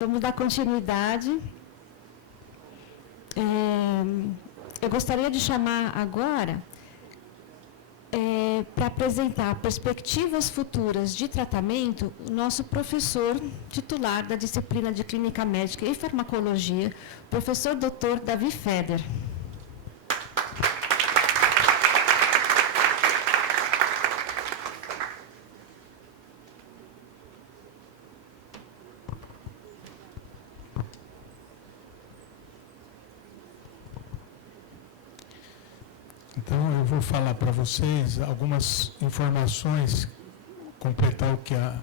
Vamos dar continuidade. Eu gostaria de chamar agora para apresentar perspectivas futuras de tratamento o nosso professor titular da disciplina de Clínica Médica e Farmacologia, professor Dr. Davi Feder. Então, eu vou falar para vocês algumas informações, completar o que a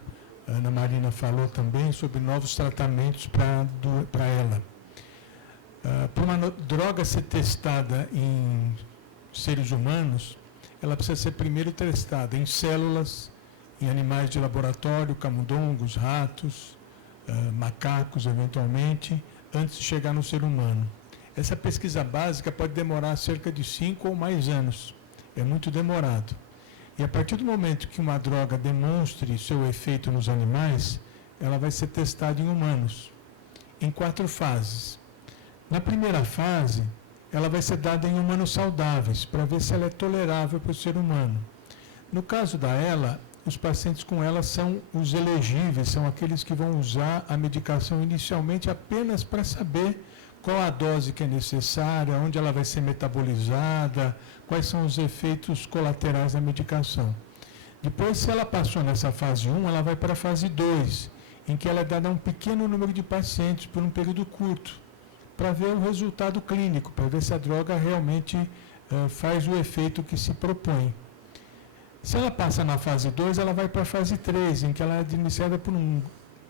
Ana Marina falou também, sobre novos tratamentos para ela. Para uma droga ser testada em seres humanos, ela precisa ser primeiro testada em células, em animais de laboratório, camundongos, ratos, macacos, eventualmente, antes de chegar no ser humano. Essa pesquisa básica pode demorar cerca de 5 ou mais anos. É muito demorado. E a partir do momento que uma droga demonstre seu efeito nos animais, ela vai ser testada em humanos, em 4 fases. Na primeira fase, ela vai ser dada em humanos saudáveis, para ver se ela é tolerável para o ser humano. No caso da ELA, os pacientes com ela são os elegíveis, são aqueles que vão usar a medicação inicialmente apenas para saber qual a dose que é necessária, onde ela vai ser metabolizada, quais são os efeitos colaterais da medicação. Depois, se ela passou nessa fase 1, ela vai para a fase 2, em que ela é dada a um pequeno número de pacientes por um período curto, para ver o resultado clínico, para ver se a droga realmente faz o efeito que se propõe. Se ela passa na fase 2, ela vai para a fase 3, em que ela é administrada por um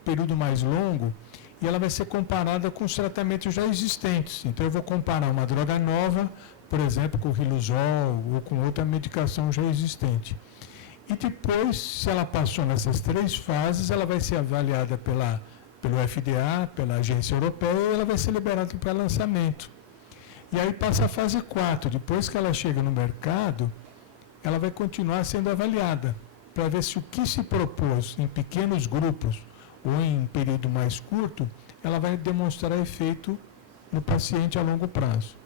período mais longo, e ela vai ser comparada com os tratamentos já existentes. Então, eu vou comparar uma droga nova, por exemplo, com o Riluzol ou com outra medicação já existente. E depois, se ela passou nessas 3 fases, ela vai ser avaliada pelo FDA, pela agência europeia, e ela vai ser liberada para lançamento. E aí passa a fase 4. Depois que ela chega no mercado, ela vai continuar sendo avaliada, para ver se o que se propôs em pequenos grupos, ou em período mais curto, ela vai demonstrar efeito no paciente a longo prazo.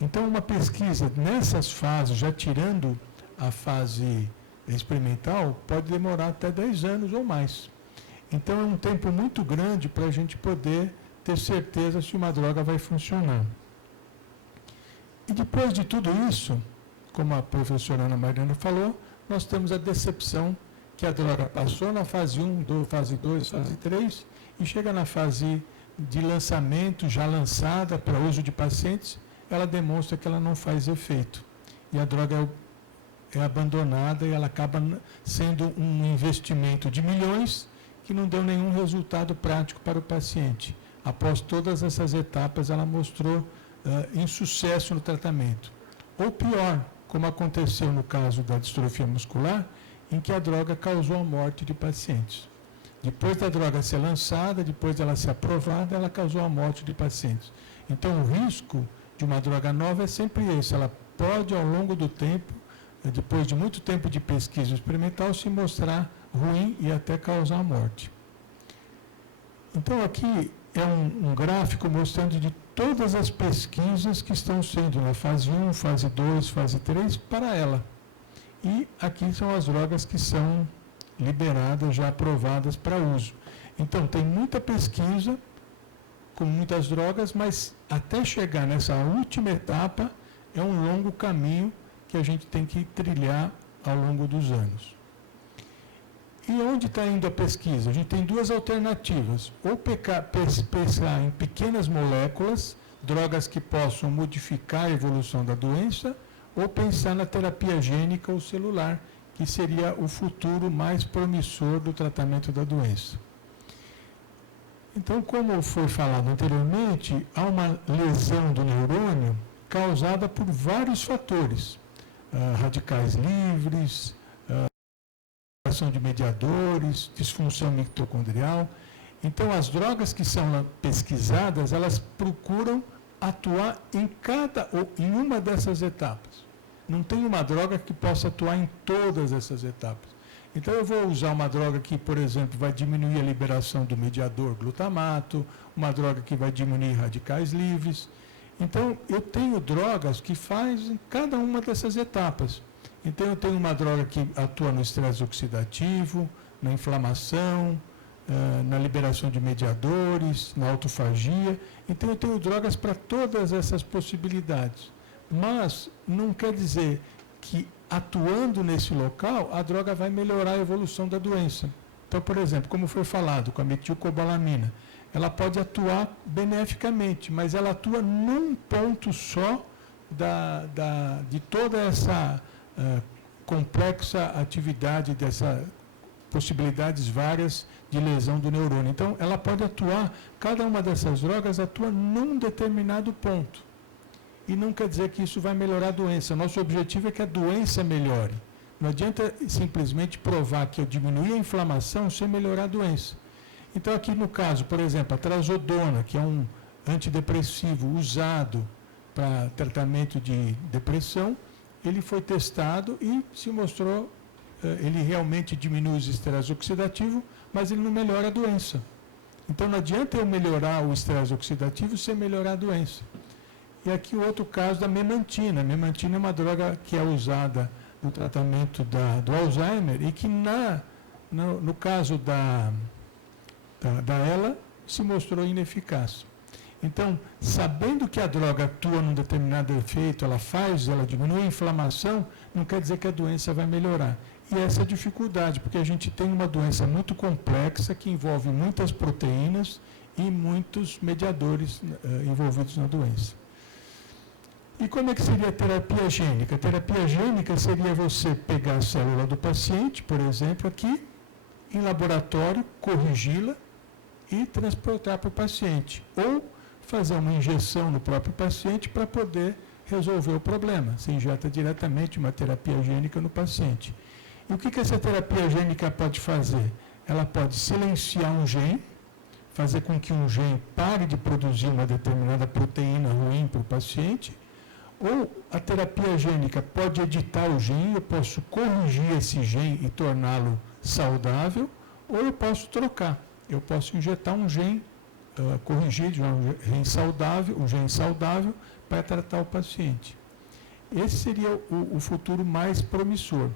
Então, uma pesquisa nessas fases, já tirando a fase experimental, pode demorar até 10 anos ou mais. Então, é um tempo muito grande para a gente poder ter certeza se uma droga vai funcionar. E depois de tudo isso, como a professora Ana Marina falou, nós temos a decepção que a droga passou na fase 1, fase 2, fase 3, e chega na fase de lançamento, já lançada para uso de pacientes, ela demonstra que ela não faz efeito. E a droga é abandonada e ela acaba sendo um investimento de milhões que não deu nenhum resultado prático para o paciente. Após todas essas etapas, ela mostrou insucesso no tratamento. Ou pior, como aconteceu no caso da distrofia muscular, em que a droga causou a morte de pacientes. Depois da droga ser lançada, depois dela ser aprovada, ela causou a morte de pacientes. Então, o risco de uma droga nova é sempre esse. Ela pode, ao longo do tempo, depois de muito tempo de pesquisa experimental, se mostrar ruim e até causar a morte. Então, aqui é um gráfico mostrando de todas as pesquisas que estão sendo na fase 1, fase 2, fase 3, para ela. E aqui são as drogas que são liberadas, já aprovadas para uso. Então, tem muita pesquisa com muitas drogas, mas até chegar nessa última etapa, é um longo caminho que a gente tem que trilhar ao longo dos anos. E onde está indo a pesquisa? A gente tem 2 alternativas. Ou pensar em pequenas moléculas, drogas que possam modificar a evolução da doença, ou pensar na terapia gênica ou celular, que seria o futuro mais promissor do tratamento da doença. Então, como foi falado anteriormente, há uma lesão do neurônio causada por vários fatores. Radicais livres, ação de mediadores, disfunção mitocondrial. Então, as drogas que são pesquisadas, elas procuram atuar em uma dessas etapas. Não tem uma droga que possa atuar em todas essas etapas. Então, eu vou usar uma droga que, por exemplo, vai diminuir a liberação do mediador glutamato, uma droga que vai diminuir radicais livres. Então, eu tenho drogas que fazem cada uma dessas etapas. Então, eu tenho uma droga que atua no estresse oxidativo, na inflamação, na liberação de mediadores, na autofagia. Então, eu tenho drogas para todas essas possibilidades. Mas não quer dizer que, atuando nesse local, a droga vai melhorar a evolução da doença. Então, por exemplo, como foi falado com a metilcobalamina, ela pode atuar beneficamente, mas ela atua num ponto só de toda essa complexa atividade, dessas possibilidades várias de lesão do neurônio. Então, ela pode atuar, cada uma dessas drogas atua num determinado ponto. E não quer dizer que isso vai melhorar a doença. Nosso objetivo é que a doença melhore. Não adianta simplesmente provar que eu diminuí a inflamação sem melhorar a doença. Então, aqui no caso, por exemplo, a trazodona, que é um antidepressivo usado para tratamento de depressão, ele foi testado e se mostrou, ele realmente diminui o estresse oxidativo, mas ele não melhora a doença. Então, não adianta eu melhorar o estresse oxidativo sem melhorar a doença. E aqui o outro caso da memantina. A memantina é uma droga que é usada no tratamento do Alzheimer e que, no caso da ela, se mostrou ineficaz. Então, sabendo que a droga atua num determinado efeito, ela diminui a inflamação, não quer dizer que a doença vai melhorar. E essa é a dificuldade, porque a gente tem uma doença muito complexa que envolve muitas proteínas e muitos mediadores envolvidos na doença. E como é que seria a terapia gênica? A terapia gênica seria você pegar a célula do paciente, por exemplo, aqui, em laboratório, corrigi-la e transportar para o paciente. Ou fazer uma injeção no próprio paciente para poder resolver o problema. Se injeta diretamente uma terapia gênica no paciente. E o que essa terapia gênica pode fazer? Ela pode silenciar um gene, fazer com que um gene pare de produzir uma determinada proteína ruim para o paciente, ou a terapia gênica pode editar o gene, eu posso corrigir esse gene e torná-lo saudável, ou eu posso trocar. Eu posso injetar um gene corrigido, um gene saudável, para tratar o paciente. Esse seria o futuro mais promissor.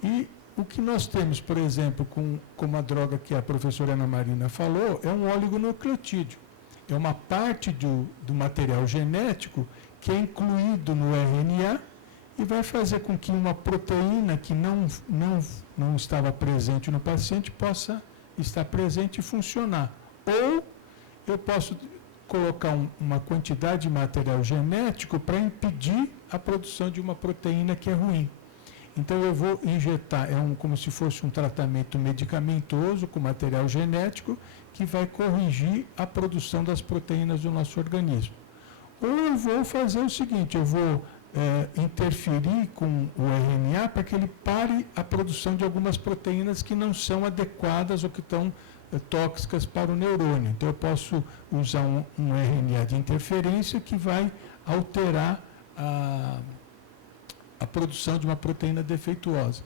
E o que nós temos, por exemplo, com a droga que a professora Ana Marina falou, é um oligonucleotídeo. É uma parte do material genético que é incluído no RNA e vai fazer com que uma proteína que não estava presente no paciente possa estar presente e funcionar. Ou eu posso colocar uma quantidade de material genético para impedir a produção de uma proteína que é ruim. Então, eu vou injetar, como se fosse um tratamento medicamentoso com material genético que vai corrigir a produção das proteínas do nosso organismo. Ou eu vou fazer o seguinte, eu vou interferir com o RNA para que ele pare a produção de algumas proteínas que não são adequadas ou que estão tóxicas para o neurônio. Então, eu posso usar um RNA de interferência que vai alterar a produção de uma proteína defeituosa.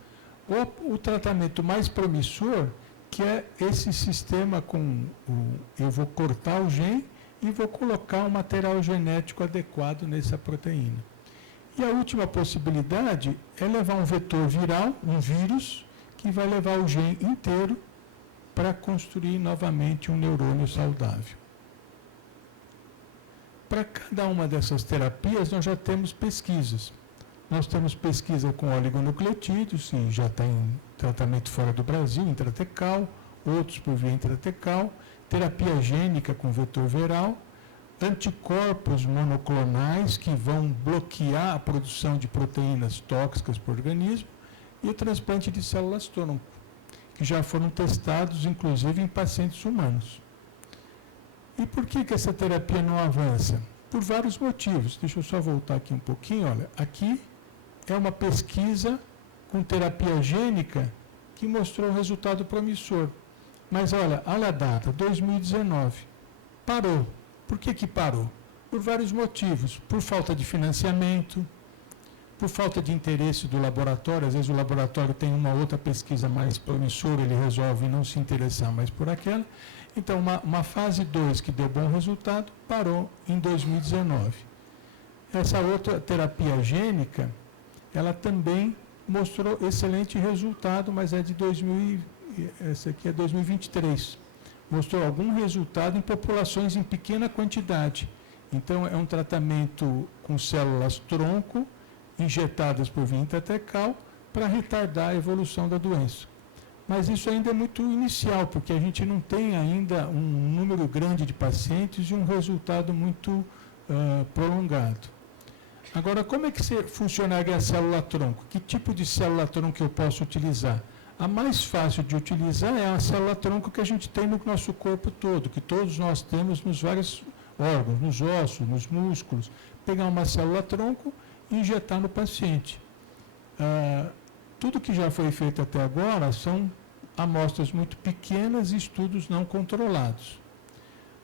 O tratamento mais promissor, que é esse sistema eu vou cortar o gene e vou colocar um material genético adequado nessa proteína. E a última possibilidade é levar um vetor viral, um vírus, que vai levar o gene inteiro para construir novamente um neurônio saudável. Para cada uma dessas terapias, nós já temos pesquisas. Nós temos pesquisa com oligonucleotídeos, e já tem tratamento fora do Brasil, intratecal, outros por via intratecal, terapia gênica com vetor viral, anticorpos monoclonais que vão bloquear a produção de proteínas tóxicas para o organismo, e o transplante de células-tronco, que já foram testados, inclusive, em pacientes humanos. E por que essa terapia não avança? Por vários motivos. Deixa eu só voltar aqui um pouquinho. Olha, aqui é uma pesquisa com terapia gênica que mostrou um resultado promissor. Mas olha a data, 2019. Parou. Por que parou? Por vários motivos. Por falta de financiamento, por falta de interesse do laboratório, às vezes o laboratório tem uma outra pesquisa mais promissora, ele resolve não se interessar mais por aquela. Então, uma fase 2 que deu bom resultado, parou em 2019. Essa outra terapia gênica, ela também mostrou excelente resultado, mas é de essa aqui é 2023. Mostrou algum resultado em populações em pequena quantidade. Então, é um tratamento com células tronco, injetadas por via intratecal, para retardar a evolução da doença. Mas isso ainda é muito inicial, porque a gente não tem ainda um número grande de pacientes e um resultado muito prolongado. Agora, como é que funcionaria a célula-tronco? Que tipo de célula-tronco eu posso utilizar? A mais fácil de utilizar é a célula-tronco que a gente tem no nosso corpo todo, que todos nós temos nos vários órgãos, nos ossos, nos músculos. Pegar uma célula-tronco e injetar no paciente. Tudo que já foi feito até agora são amostras muito pequenas e estudos não controlados.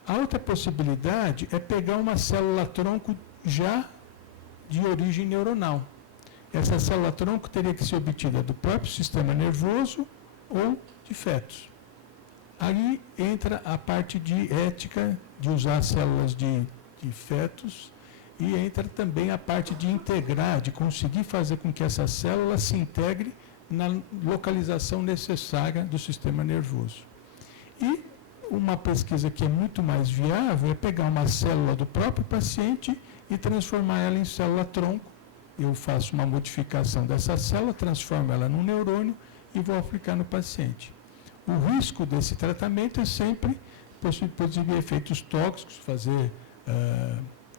A outra possibilidade é pegar uma célula-tronco já de origem neuronal. Essa célula-tronco teria que ser obtida do próprio sistema nervoso ou de fetos. Aí entra a parte de ética de usar células de fetos e entra também a parte de integrar, de conseguir fazer com que essa célula se integre na localização necessária do sistema nervoso. E uma pesquisa que é muito mais viável é pegar uma célula do próprio paciente e transformar ela em célula-tronco. Eu faço uma modificação dessa célula, transformo ela num neurônio e vou aplicar no paciente. O risco desse tratamento é sempre possível efeitos tóxicos, fazer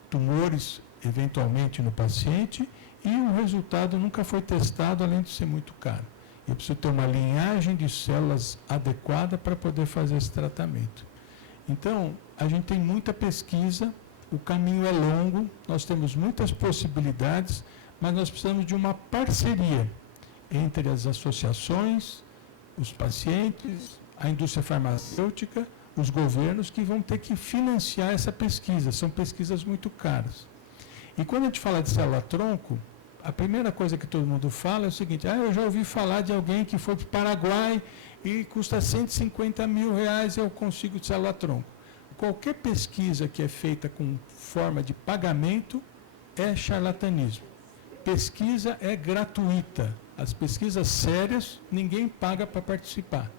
tumores eventualmente no paciente, e o resultado nunca foi testado, além de ser muito caro. Eu preciso ter uma linhagem de células adequada para poder fazer esse tratamento. Então, a gente tem muita pesquisa, o caminho é longo, nós temos muitas possibilidades, mas nós precisamos de uma parceria entre as associações, os pacientes, a indústria farmacêutica, os governos, que vão ter que financiar essa pesquisa. São pesquisas muito caras. E quando a gente fala de célula-tronco, a primeira coisa que todo mundo fala é o seguinte: eu já ouvi falar de alguém que foi para o Paraguai e custa R$150 mil, eu consigo célula-tronco. Qualquer pesquisa que é feita com forma de pagamento é charlatanismo. Pesquisa é gratuita. As pesquisas sérias, ninguém paga para participar.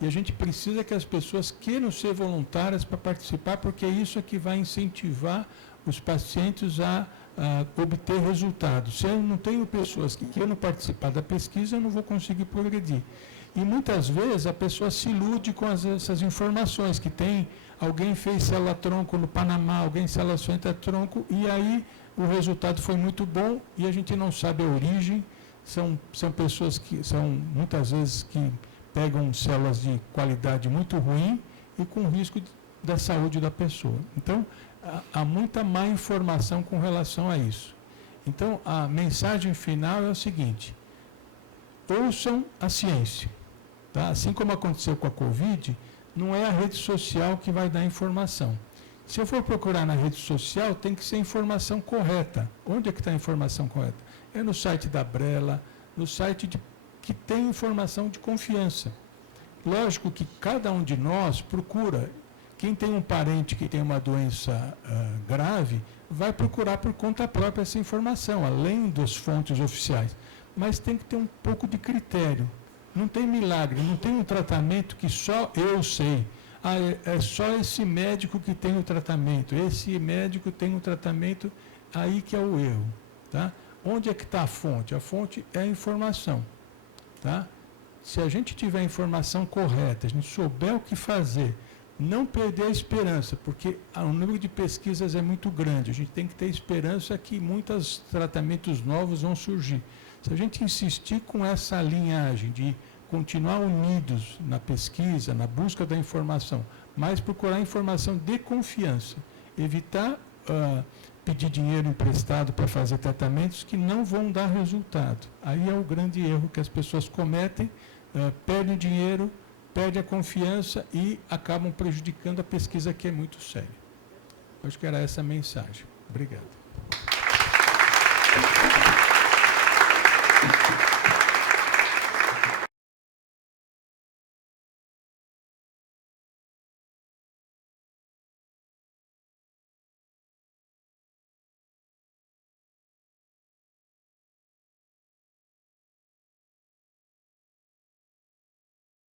E a gente precisa que as pessoas queiram ser voluntárias para participar, porque é isso que vai incentivar os pacientes a obter resultados. Se eu não tenho pessoas que queiram participar da pesquisa, eu não vou conseguir progredir. E muitas vezes a pessoa se ilude com essas informações, que tem alguém fez célula-tronco no Panamá, alguém célula-tronco, e aí o resultado foi muito bom e a gente não sabe a origem. São pessoas que são muitas vezes que pegam células de qualidade muito ruim e com risco da saúde da pessoa. Então, há muita má informação com relação a isso. Então, a mensagem final é o seguinte: ouçam a ciência. Tá? Assim como aconteceu com a Covid, não é a rede social que vai dar informação. Se eu for procurar na rede social, tem que ser informação correta. Onde é que está a informação correta? É no site da Brela, no site que tem informação de confiança. Lógico que cada um de nós procura. Quem tem um parente que tem uma doença grave, vai procurar por conta própria essa informação, além das fontes oficiais. Mas tem que ter um pouco de critério. Não tem milagre, não tem um tratamento que só eu sei. É só esse médico que tem o tratamento. Esse médico tem um tratamento, aí que é o erro. Tá? Onde é que está a fonte? A fonte é a informação. Tá? Se a gente tiver a informação correta, a gente souber o que fazer, não perder a esperança, porque o número de pesquisas é muito grande. A gente tem que ter esperança que muitos tratamentos novos vão surgir. Se a gente insistir com essa linhagem de continuar unidos na pesquisa, na busca da informação, mas procurar informação de confiança, evitar pedir dinheiro emprestado para fazer tratamentos que não vão dar resultado. Aí é o grande erro que as pessoas cometem, perdem dinheiro, perdem a confiança e acabam prejudicando a pesquisa, que é muito séria. Acho que era essa a mensagem. Obrigado.